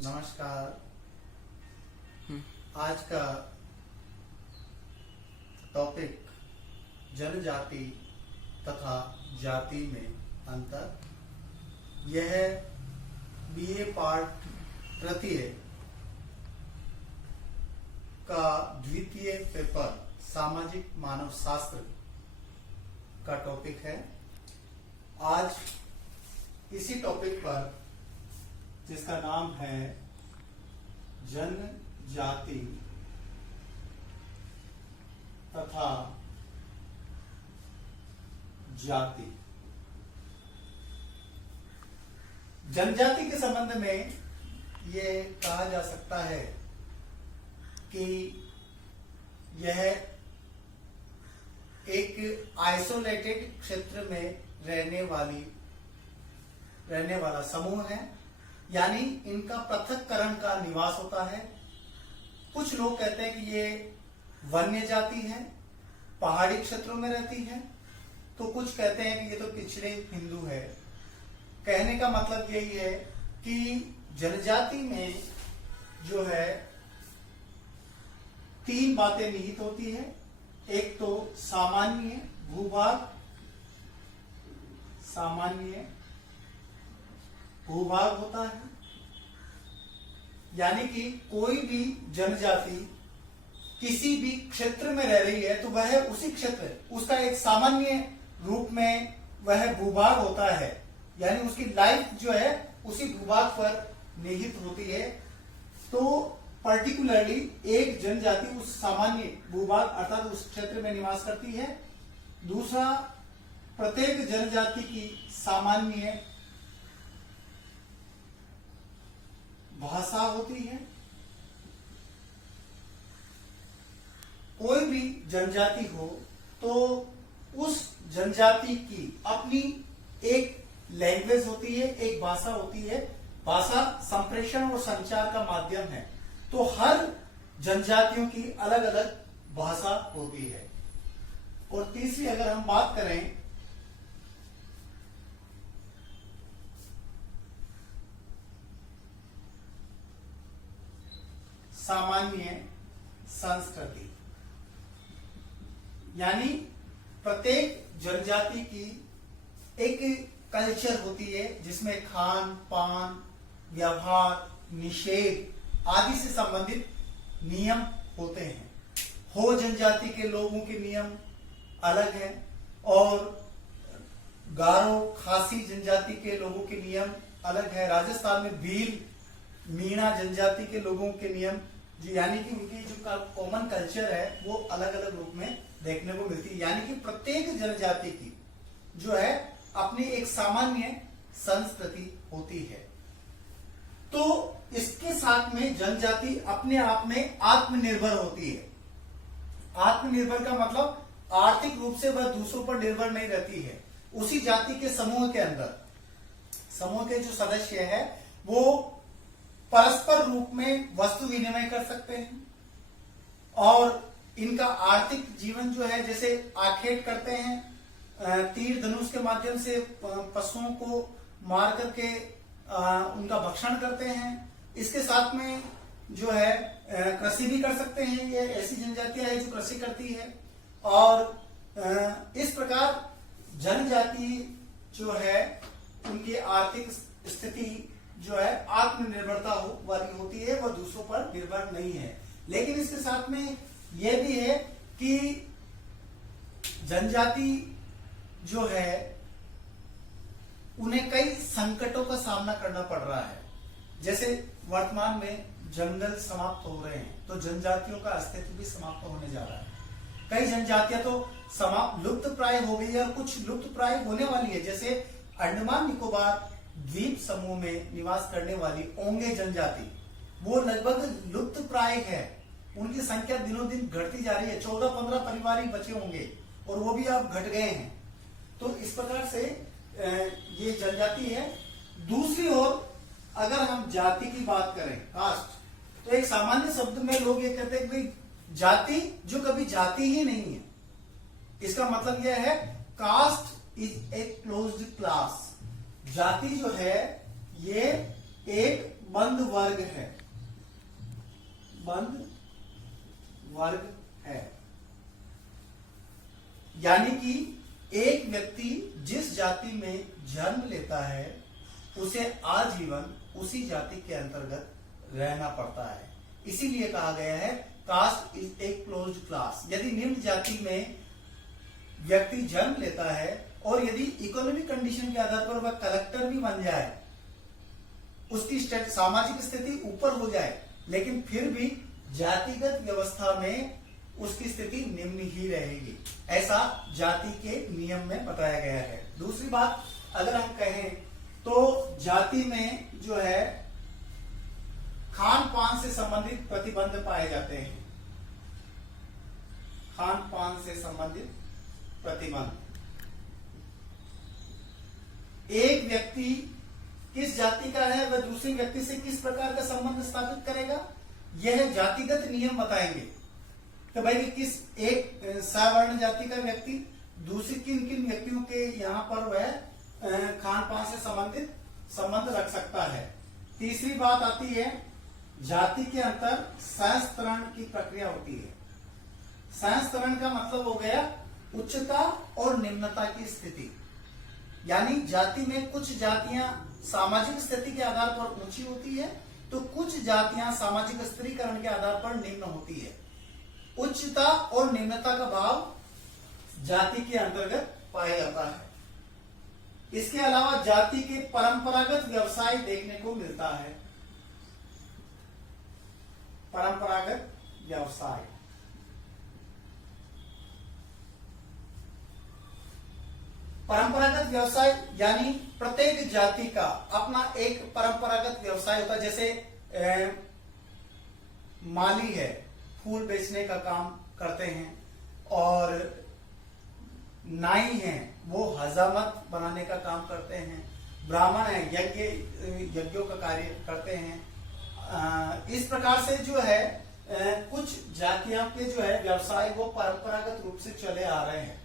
नमस्कार। आज का टॉपिक जनजाति तथा जाति में अंतर। यह बीए पार्ट तृतीय का द्वितीय पेपर सामाजिक मानव शास्त्र का टॉपिक है। आज इसी टॉपिक पर, जिसका नाम है जनजाति तथा जाति। जनजाति के संबंध में ये कहा जा सकता है कि यह एक आइसोलेटेड क्षेत्र में रहने वाला समूह है, यानी इनका पृथक्करण का निवास होता है। कुछ लोग कहते हैं कि ये वन्य जाति है, पहाड़ी क्षेत्रों में रहती है, तो कुछ कहते हैं कि ये तो पिछड़े हिंदू है। कहने का मतलब यही है कि जनजाति में जो है तीन बातें निहित होती है। एक तो सामान्य भूभाग होता है, यानी कि कोई भी जनजाति किसी भी क्षेत्र में रह रही है तो वह उसी क्षेत्र, उसका एक सामान्य रूप में वह भूभाग होता है, यानी उसकी लाइफ जो है उसी भूभाग पर निहित होती है। तो पर्टिकुलरली एक जनजाति उस सामान्य भूभाग अर्थात उस क्षेत्र में निवास करती है। दूसरा, प्रत्येक जनजाति की सामान्य भाषा होती है। कोई भी जनजाति हो तो उस जनजाति की अपनी एक लैंग्वेज होती है, एक भाषा होती है। भाषा संप्रेषण और संचार का माध्यम है, तो हर जनजातियों की अलग अलग भाषा होती है। और तीसरी अगर हम बात करें सामान्य संस्कृति, यानी प्रत्येक जनजाति की एक कल्चर होती है जिसमें खान पान, व्यवहार, निषेध आदि से संबंधित नियम होते हैं। हो जनजाति के लोगों के नियम अलग हैं और गारो खासी जनजाति के लोगों के नियम अलग है। राजस्थान में भील मीणा जनजाति के लोगों के नियम यानी कि उनकी जो कॉमन कल्चर है वो अलग अलग रूप में देखने को मिलती है। यानी कि प्रत्येक जनजाति की जो है अपनी एक सामान्य संस्कृति होती है। तो इसके साथ में जनजाति अपने आप में आत्मनिर्भर होती है। आत्मनिर्भर का मतलब आर्थिक रूप से वह दूसरों पर निर्भर नहीं रहती है। उसी जाति के समूह के अंदर समूह के जो सदस्य है वो परस्पर रूप में वस्तु विनिमय कर सकते हैं और इनका आर्थिक जीवन जो है, जैसे आखेट करते हैं, तीर धनुष के माध्यम से पशुओं को मार करके उनका भक्षण करते हैं। इसके साथ में जो है कृषि भी कर सकते हैं। ये ऐसी जनजातियां हैं जो कृषि करती है। और इस प्रकार जनजाति जो है उनकी आर्थिक स्थिति जो है आत्मनिर्भरता वाली होती है, वह दूसरों पर निर्भर नहीं है। लेकिन इसके साथ में यह भी है कि जनजाति जो है उन्हें कई संकटों का सामना करना पड़ रहा है। जैसे वर्तमान में जंगल समाप्त हो रहे हैं तो जनजातियों का अस्तित्व भी समाप्त होने जा रहा है। कई जनजातियां तो लुप्त प्राय हो गई है और कुछ लुप्त प्राय होने वाली है। जैसे अंडमान निकोबार द्वीप समूह में निवास करने वाली ओंगे जनजाति, वो लगभग लुप्त प्राय है। उनकी संख्या दिनों दिन घटती जा रही है। 14-15 परिवार ही बचे होंगे और वो भी अब घट गए हैं। तो इस प्रकार से ये जनजाति है। दूसरी ओर अगर हम जाति की बात करें, कास्ट, तो एक सामान्य शब्द में लोग ये कहते हैं कि भाई जाति जो कभी जाति ही नहीं है। इसका मतलब यह है caste is a closed class. जाति जो है ये एक बंद वर्ग है, बंद वर्ग है। यानी कि एक व्यक्ति जिस जाति में जन्म लेता है उसे आजीवन उसी जाति के अंतर्गत रहना पड़ता है। इसीलिए कहा गया है caste is a closed class. यदि निम्न जाति में व्यक्ति जन्म लेता है और यदि इकोनॉमिक कंडीशन के आधार पर वह कलेक्टर भी बन जाए, उसकी सामाजिक स्थिति ऊपर हो जाए, लेकिन फिर भी जातिगत व्यवस्था में उसकी स्थिति निम्न ही रहेगी, ऐसा जाति के नियम में बताया गया है। दूसरी बात अगर हम कहें तो जाति में जो है खान पान से संबंधित प्रतिबंध पाए जाते हैं। खान पान से संबंधित प्रतिबंध। एक व्यक्ति किस जाति का है वह दूसरे व्यक्ति से किस प्रकार का संबंध स्थापित करेगा, यह जातिगत नियम बताएंगे। तो भाई किस एक सवर्ण जाति का व्यक्ति दूसरी किन किन व्यक्तियों के यहाँ पर वह खान पान से संबंधित संबंध रख सकता है। तीसरी बात आती है जाति के अंतर सहस्त्रण की प्रक्रिया होती है। सहस्त्रण का मतलब हो गया उच्चता और निम्नता की स्थिति। यानी जाति में कुछ जातियां सामाजिक स्थिति के आधार पर ऊंची होती है तो कुछ जातियां सामाजिक स्त्रीकरण के आधार पर निम्न होती है। उच्चता और निम्नता का भाव जाति के अंतर्गत पाया जाता है। इसके अलावा जाति के परंपरागत व्यवसाय देखने को मिलता है। परंपरागत व्यवसाय, परंपरागत व्यवसाय यानी प्रत्येक जाति का अपना एक परंपरागत व्यवसाय होता है। जैसे माली है, फूल बेचने का काम करते हैं, और नाई है वो हजामत बनाने का काम करते हैं, ब्राह्मण है यज्ञों का कार्य करते हैं। इस प्रकार से जो है कुछ जातियों के जो है व्यवसाय वो परंपरागत रूप से चले आ रहे हैं,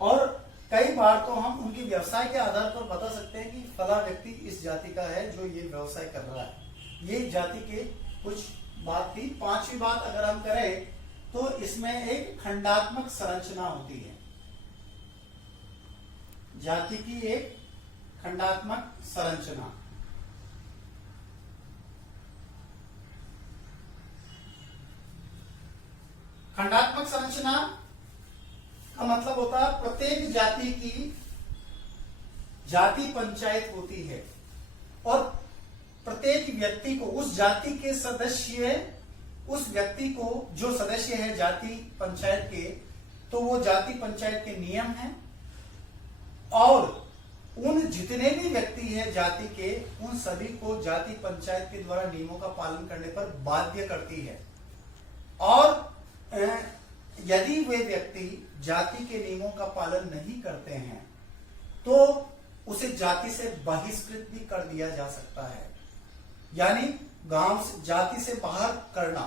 और कई बार तो हम उनके व्यवसाय के आधार पर बता सकते हैं कि फला व्यक्ति इस जाति का है जो ये व्यवसाय कर रहा है। ये जाति के कुछ बात थी। पांचवी बात अगर हम करें तो इसमें एक खंडात्मक संरचना होती है। जाति की एक खंडात्मक संरचना। खंडात्मक संरचना का मतलब होता है प्रत्येक जाति की जाति पंचायत होती है, और प्रत्येक व्यक्ति को उस जाति के सदस्य, उस व्यक्ति को जो सदस्य है जाति पंचायत के, तो वो जाति पंचायत के नियम हैं, और उन जितने भी व्यक्ति हैं जाति के, उन सभी को जाति पंचायत के द्वारा नियमों का पालन करने पर बाध्य करती है। और यदि वे व्यक्ति जाति के नियमों का पालन नहीं करते हैं तो उसे जाति से बहिष्कृत भी कर दिया जा सकता है। यानी गांव से जाति से बाहर करना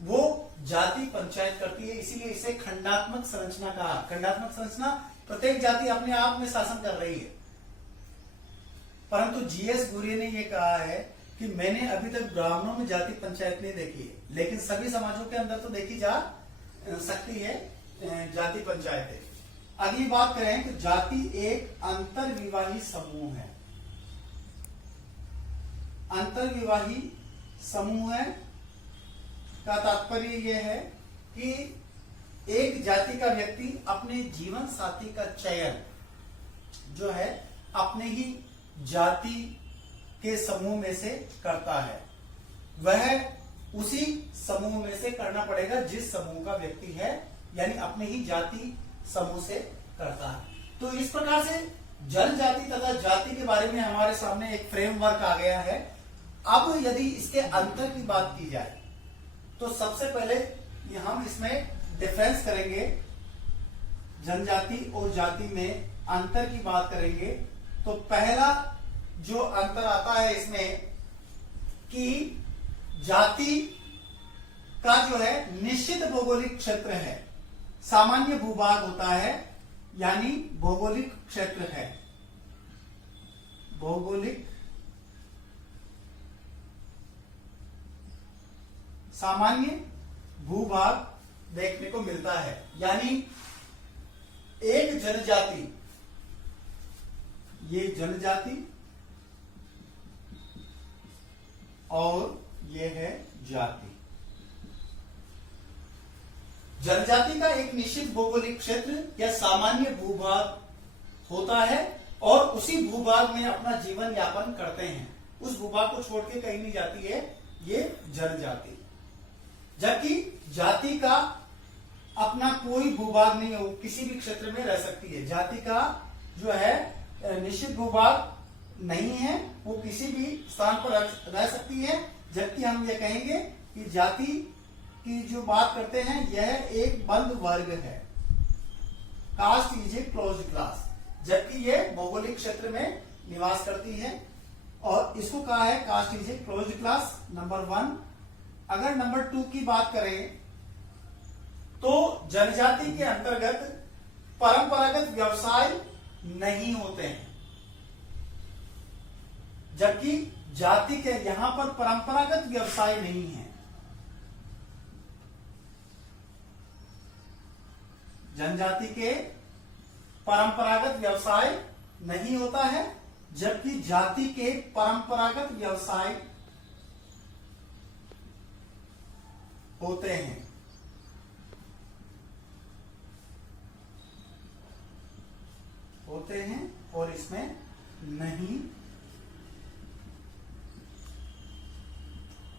वो जाति पंचायत करती है। इसीलिए इसे खंडात्मक संरचना कहा। खंडात्मक संरचना, प्रत्येक जाति अपने आप में शासन कर रही है। परंतु जीएस गुरिये ने यह कहा है कि मैंने अभी तक ब्राह्मणों में जाति पंचायत नहीं देखी है, लेकिन सभी समाजों के अंदर तो देखी जा सकती है जाति पंचायतें। अगली बात करें कि जाति एक अंतर्विवाही समूह है। अंतर्विवाही समूह है का तात्पर्य यह है कि एक जाति का व्यक्ति अपने जीवन साथी का चयन जो है अपने ही जाति के समूह में से करता है। वह उसी समूह में से करना पड़ेगा जिस समूह का व्यक्ति है, यानी अपने ही जाति समूह से करता है। तो इस प्रकार से जनजाति तथा जाति के बारे में हमारे सामने एक फ्रेमवर्क आ गया है। अब यदि इसके अंतर की बात की जाए तो सबसे पहले हम इसमें डिफरेंस करेंगे, जनजाति और जाति में अंतर की बात करेंगे। तो पहला जो अंतर आता है इसमें कि जाति का जो है निश्चित भौगोलिक क्षेत्र है, सामान्य भूभाग होता है, यानी भौगोलिक क्षेत्र है। भौगोलिक सामान्य भूभाग देखने को मिलता है। यानी एक जनजाति, ये जनजाति और ये है जाति। जनजाति का एक निश्चित भौगोलिक क्षेत्र या सामान्य भूभाग होता है और उसी भूभाग में अपना जीवन यापन करते हैं। उस भूभाग को छोड़ के कहीं नहीं जाती है ये जनजाति। जबकि जाति का अपना कोई भूभाग नहीं हो, किसी भी क्षेत्र में रह सकती है। जाति का जो है निश्चित भूभाग नहीं है, वो किसी भी स्थान पर रह सकती है। जबकि हम ये कहेंगे कि जाति की जो बात करते हैं यह एक बंद वर्ग है। Caste is a closed class. जबकि ये भौगोलिक क्षेत्र में निवास करती है और इसको कहा है caste is a closed class, number 1। अगर नंबर 2 की बात करें तो जनजाति के अंतर्गत परंपरागत व्यवसाय नहीं होते हैं। जबकि जाति के यहां पर परंपरागत व्यवसाय नहीं है। जनजाति के परंपरागत व्यवसाय नहीं होता है, जबकि जाति के परंपरागत व्यवसाय होते हैं। और इसमें नहीं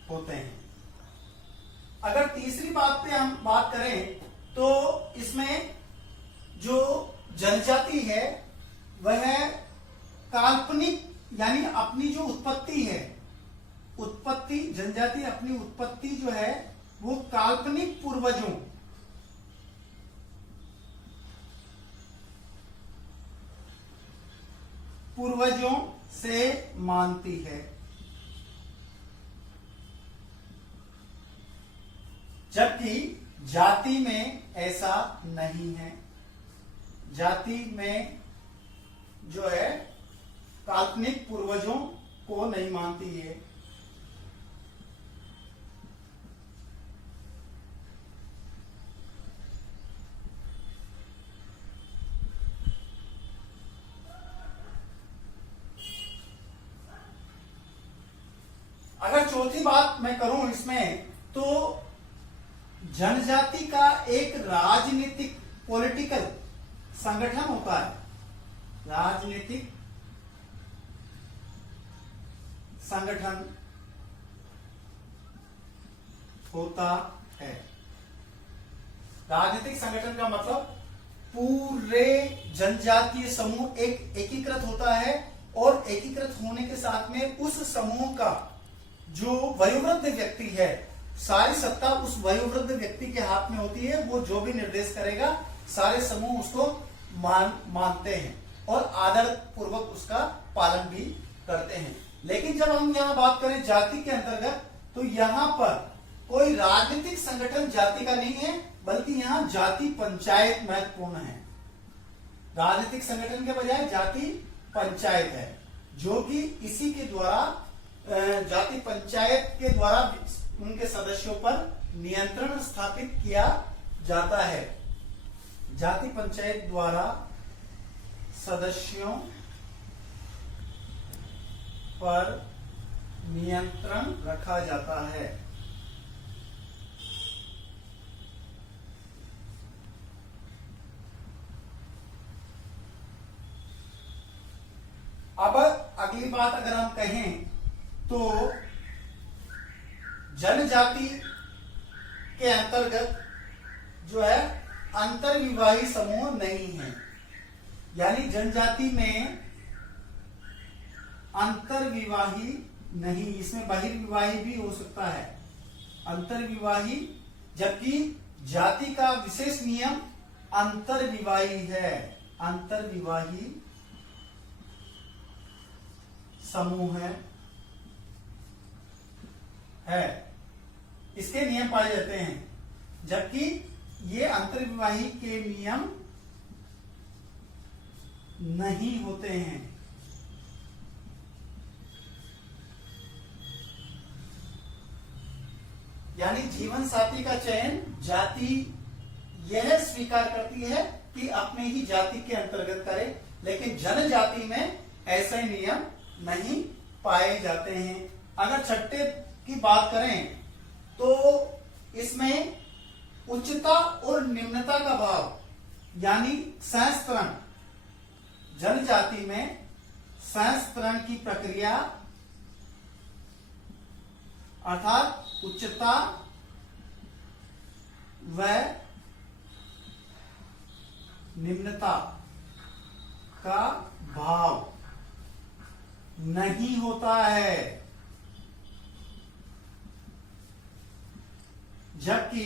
होते हैं। अगर तीसरी बात पे हम बात करें तो इसमें जो जनजाति है वह काल्पनिक, यानी अपनी जो उत्पत्ति है, उत्पत्ति जनजाति अपनी उत्पत्ति जो है वो काल्पनिक पूर्वजों से मानती है। जबकि जाति में ऐसा नहीं है। जाति में जो है काल्पनिक पूर्वजों को नहीं मानती है। अगर चौथी बात मैं करूं इसमें तो जनजाति का एक राजनीतिक पॉलिटिकल संगठन होता है। राजनीतिक संगठन होता है। राजनीतिक संगठन का मतलब पूरे जनजातीय समूह एक एकीकृत होता है और एकीकृत होने के साथ में उस समूह का जो वयोवृद्ध व्यक्ति है, सारी सत्ता उस वयोवृद्ध व्यक्ति के हाथ में होती है। वो जो भी निर्देश करेगा सारे समूह उसको मानते हैं और आदर पूर्वक उसका पालन भी करते हैं। लेकिन जब हम यहाँ बात करें जाति के अंतर्गत तो यहाँ पर कोई राजनीतिक संगठन जाति का नहीं है, बल्कि यहाँ जाति पंचायत महत्वपूर्ण है। राजनीतिक संगठन के बजाय जाति पंचायत है, जो कि इसी के द्वारा जाति पंचायत के द्वारा उनके सदस्यों पर नियंत्रण स्थापित किया जाता है। जाति पंचायत द्वारा सदस्यों पर नियंत्रण रखा जाता है। अब अगली बात अगर हम कहें तो जनजाति के अंतर्गत जो है अंतर्विवाही समूह नहीं है। यानी जनजाति में अंतर्विवाही नहीं, इसमें बहिर्विवाही भी हो सकता है, अंतर्विवाही। जबकि जाति का विशेष नियम अंतर्विवाही है। अंतर्विवाही समूह है, इसके नियम पाए जाते हैं। जबकि ये अंतर्विवाही के नियम नहीं होते हैं। यानी जीवन साथी का चयन जाति यह स्वीकार करती है कि अपने ही जाति के अंतर्गत करे, लेकिन जनजाति में ऐसे नियम नहीं पाए जाते हैं। अगर छठे की बात करें तो इसमें उच्चता और निम्नता का भाव यानी सहस्त्रण, जनजाति में सहस्त्रण की प्रक्रिया अर्थात उच्चता व निम्नता का भाव नहीं होता है, जबकि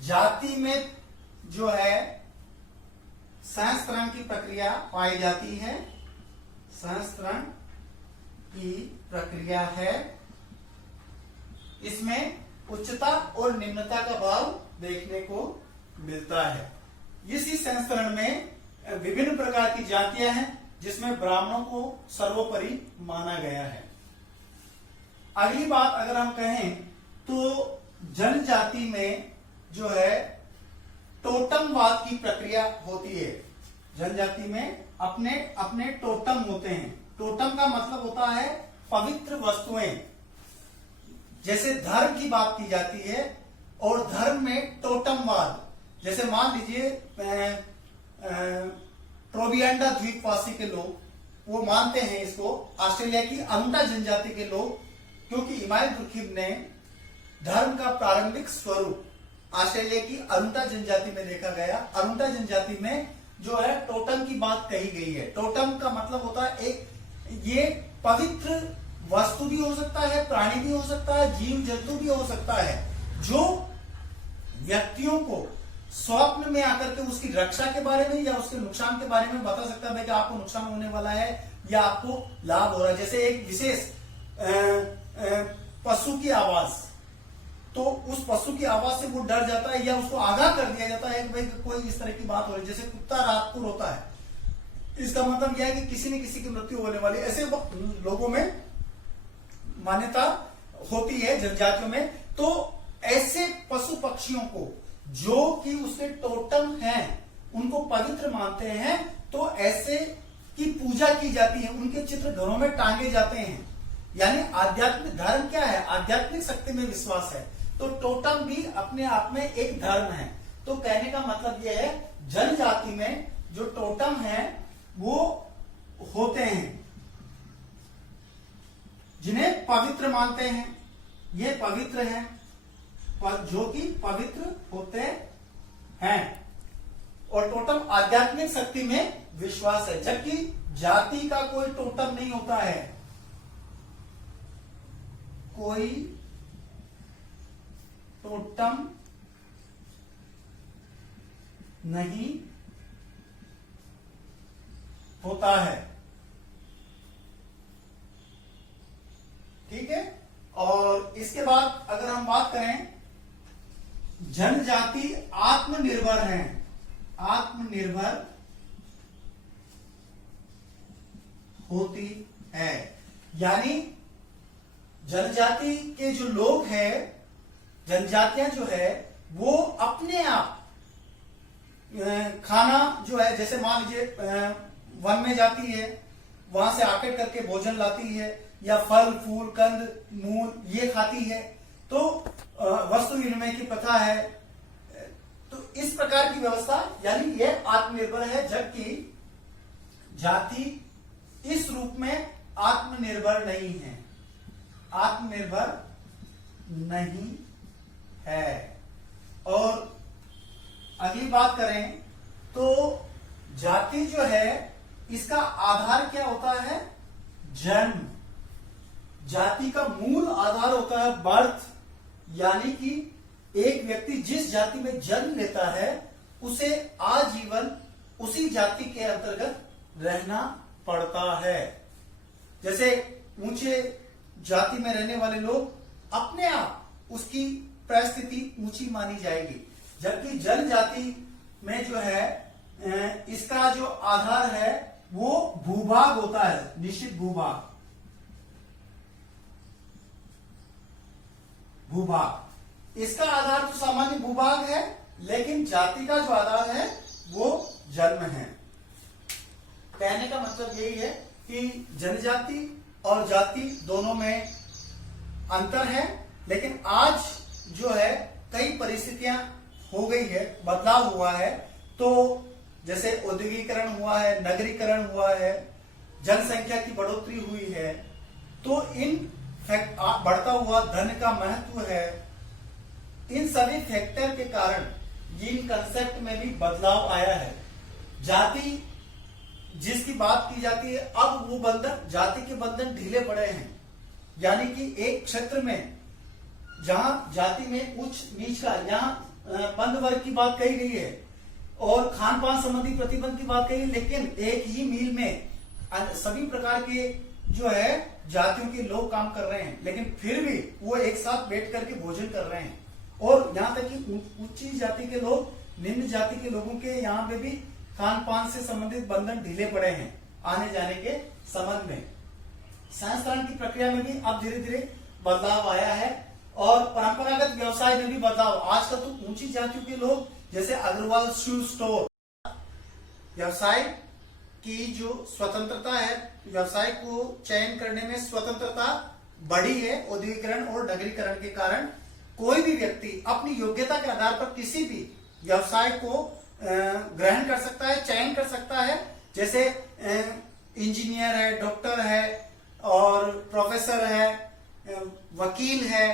जाति में जो है सहस्त्रण की प्रक्रिया पाई जाती है, सहस्त्रण की प्रक्रिया है। इसमें उच्चता और निम्नता का भाव देखने को मिलता है। इसी संस्करण में विभिन्न प्रकार की जातियां हैं जिसमें ब्राह्मणों को सर्वोपरि माना गया है। अगली बात अगर हम कहें तो जनजाति में जो है टोटमवाद की प्रक्रिया होती है। जनजाति में अपने अपने टोटम होते हैं। टोटम का मतलब होता है पवित्र वस्तुएं। जैसे धर्म की बात की जाती है और धर्म में टोटमवाद, जैसे मान लीजिए ट्रोबियांडा द्वीपवासी के लोग वो मानते हैं इसको, ऑस्ट्रेलिया की अरुंडा जनजाति के लोग, क्योंकि इमाइल दुर्खिम ने धर्म का प्रारंभिक स्वरूप ऑस्ट्रेलिया की अरुंडा जनजाति में देखा गया। अरुंडा जनजाति में जो है टोटम की बात कही गई है। टोटम का मतलब होता है एक, ये पवित्र वस्तु भी हो सकता है, प्राणी भी हो सकता है, जीव जंतु भी हो सकता है, जो व्यक्तियों को स्वप्न में आकर के उसकी रक्षा के बारे में या उसके नुकसान के बारे में बता सकता है कि आपको नुकसान होने वाला है या आपको लाभ हो रहा है। जैसे एक विशेष पशु की आवाज, तो उस पशु की आवाज से वो डर जाता है या उसको आगाह कर दिया जाता है कि भाई कोई इस तरह की बात हो रही है। जैसे कुत्ता रात को रोता है, इसका मतलब क्या है कि किसी न किसी की मृत्यु होने वाली है। ऐसे लोगों में मान्यता होती है जनजातियों में। तो ऐसे पशु पक्षियों को जो कि उसके टोटम हैं उनको पवित्र मानते हैं, तो ऐसे की पूजा की जाती है, उनके चित्र घरों में टांगे जाते हैं। यानी आध्यात्मिक धर्म क्या है? आध्यात्मिक शक्ति में विश्वास है। तो टोटम भी अपने आप में एक धर्म है। तो कहने का मतलब यह है जनजाति में जो टोटम है वो होते हैं जिन्हें पवित्र मानते हैं। ये पवित्र हैं, जो कि पवित्र होते हैं, और टोटम आध्यात्मिक शक्ति में विश्वास है। जबकि जाति का कोई टोटम नहीं होता है, कोई टोटम नहीं होता है। ठीक है। और इसके बाद अगर हम बात करें, जनजाति आत्मनिर्भर हैं, आत्मनिर्भर होती है। यानी जनजाति के जो लोग हैं, जनजातियां जो है वो अपने आप खाना जो है, जैसे मान लीजिए वन में जाती है, वहां से आकर करके भोजन लाती है, या फल फूल कंद मूल ये खाती है, तो वस्तु विनिमय की प्रथा है। तो इस प्रकार की व्यवस्था, यानी यह आत्मनिर्भर है। जबकि जाति इस रूप में आत्मनिर्भर नहीं है, आत्मनिर्भर नहीं है। और अगली बात करें तो जाति जो है इसका आधार क्या होता है? जन्म। जाति का मूल आधार होता है बर्थ, यानी कि एक व्यक्ति जिस जाति में जन्म लेता है उसे आजीवन उसी जाति के अंतर्गत रहना पड़ता है। जैसे ऊंचे जाति में रहने वाले लोग अपने आप उसकी परिस्थिति ऊंची मानी जाएगी, जबकि जनजाति में जो है इसका जो आधार है वो भूभाग होता है, निश्चित भूभाग। भूभाग। इसका आधार तो सामान्य भूभाग है, लेकिन जाति का जो आधार है वो जन्म है। कहने का मतलब यही है कि जनजाति और जाति दोनों में अंतर है, लेकिन आज जो है कई परिस्थितियां हो गई है, बदलाव हुआ है। तो जैसे औद्योगिकरण हुआ है, नगरीकरण हुआ है, जनसंख्या की बढ़ोतरी हुई है, तो इन बढ़ता हुआ धन का महत्व है, इन सभी फैक्टर के कारण इन कंसेप्ट में भी बदलाव आया है। जाति जिसकी बात की जाती है, अब वो बंधन, जाति के बंधन ढीले पड़े हैं। यानी कि एक क्षेत्र में जहां जाति में उच्च नीच का, यहाँ बंद वर्ग की बात कही गई है और खान पान संबंधी प्रतिबंध की बात कही है, लेकिन एक ही मील में सभी प्रकार के जो है जातियों के लोग काम कर रहे हैं, लेकिन फिर भी वो एक साथ बैठ करके भोजन कर रहे हैं। और यहाँ तक कि उच्च जाति के लोग निम्न जाति के लोगों के यहाँ पे भी खान पान से संबंधित बंधन ढीले पड़े हैं आने जाने के संबंध में। संस्थान की प्रक्रिया में भी अब धीरे धीरे बदलाव आया है और परंपरागत व्यवसाय में भी बदलाव। आजकल तो ऊंची जातियों के लोग जैसे अग्रवाल शू स्टोर, व्यवसाय की जो स्वतंत्रता है, व्यवसाय को चयन करने में स्वतंत्रता बढ़ी है औद्योगिकरण और नगरीकरण के कारण। कोई भी व्यक्ति अपनी योग्यता के आधार पर किसी भी व्यवसाय को ग्रहण कर सकता है, चयन कर सकता है। जैसे इंजीनियर है, डॉक्टर है और प्रोफेसर है, वकील है,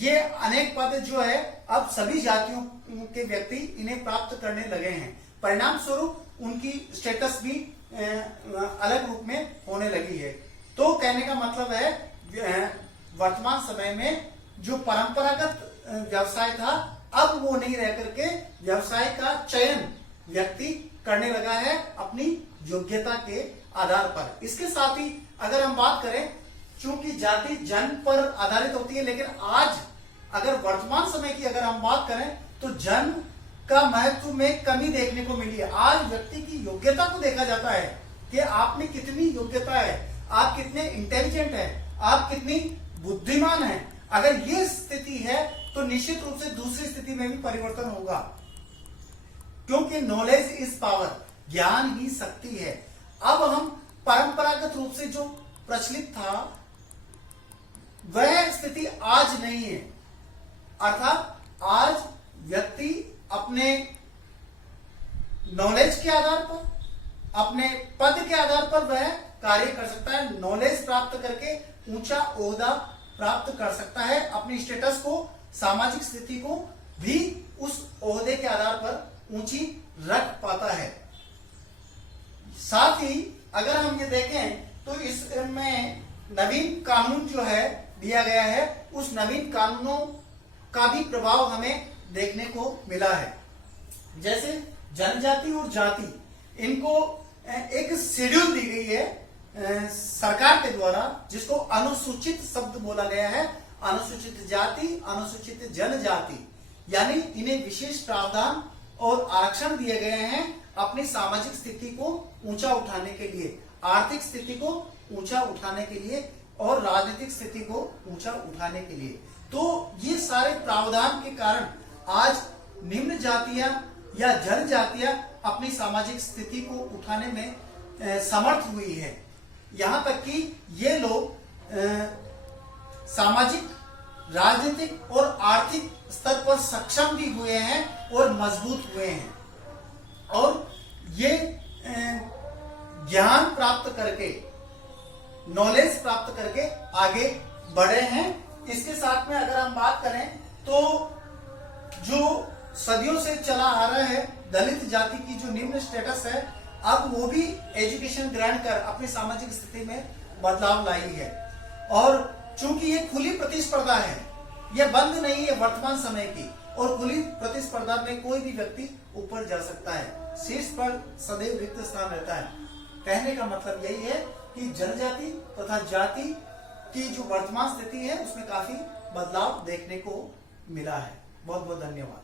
ये अनेक पद जो है अब सभी जातियों के व्यक्ति इन्हें प्राप्त करने लगे हैं। परिणाम स्वरूप उनकी स्टेटस भी अलग रूप में होने लगी है। तो कहने का मतलब है वर्तमान समय में जो परंपरागत व्यवसाय था, अब वो नहीं रह करके व्यवसाय का चयन व्यक्ति करने लगा है अपनी योग्यता के आधार पर। इसके साथ ही अगर हम बात करें, चूंकि जाति जन्म पर आधारित होती है, लेकिन आज अगर वर्तमान समय की अगर हम बात करें तो जन्म का महत्व में कमी देखने को मिली है। आज व्यक्ति की योग्यता को देखा जाता है कि आप में कितनी योग्यता है, आप कितने इंटेलिजेंट हैं, आप कितनी बुद्धिमान हैं। अगर ये स्थिति है तो निश्चित रूप से दूसरी स्थिति में भी परिवर्तन होगा, क्योंकि नॉलेज इज पावर, ज्ञान ही शक्ति है। अब हम परंपरागत रूप से जो प्रचलित था वह स्थिति आज नहीं है। अर्थात आज व्यक्ति अपने नॉलेज के आधार पर, अपने पद के आधार पर वह कार्य कर सकता है। नॉलेज प्राप्त करके ऊंचा ओहदा प्राप्त कर सकता है, अपनी स्टेटस को, सामाजिक स्थिति को भी उस ओहदे के आधार पर ऊंची रख पाता है। साथ ही अगर हम ये देखें तो इसमें नवीन कानून जो है दिया गया है, उस नवीन कानूनों का भी प्रभाव हमें देखने को मिला है। जैसे जनजाति और जाति, इनको एक शेड्यूल दी गई है सरकार के द्वारा, जिसको अनुसूचित शब्द बोला गया है। अनुसूचित जाति, अनुसूचित जनजाति, यानी इन्हें विशेष प्रावधान और आरक्षण दिए गए हैं अपनी सामाजिक स्थिति को ऊंचा उठाने के लिए, आर्थिक स्थिति को ऊंचा उठाने के लिए और राजनीतिक स्थिति को ऊंचा उठाने के लिए। तो ये सारे प्रावधान के कारण आज निम्न जातियां या जनजातियां अपनी सामाजिक स्थिति को उठाने में समर्थ हुई है। यहां तक कि ये लोग सामाजिक, राजनीतिक और आर्थिक स्तर पर सक्षम भी हुए हैं और मजबूत हुए हैं, और ये ज्ञान प्राप्त करके, नॉलेज प्राप्त करके आगे बढ़े हैं। इसके साथ में अगर हम बात करें तो जो सदियों से चला आ रहा है दलित जाति की जो निम्न स्टेटस है, अब वो भी एजुकेशन ग्रहण कर अपनी सामाजिक स्थिति में बदलाव लाई है। और चूंकि ये खुली प्रतिस्पर्धा है, ये बंद नहीं है वर्तमान समय की, और खुली प्रतिस्पर्धा में कोई भी व्यक्ति ऊपर जा सकता है, शीर्ष पर सदैव रिक्त स्थान रहता है। कहने का मतलब यही है कि जनजाति तथा जाति की जो वर्तमान स्थिति है उसमें काफी बदलाव देखने को मिला है। बहुत बहुत धन्यवाद।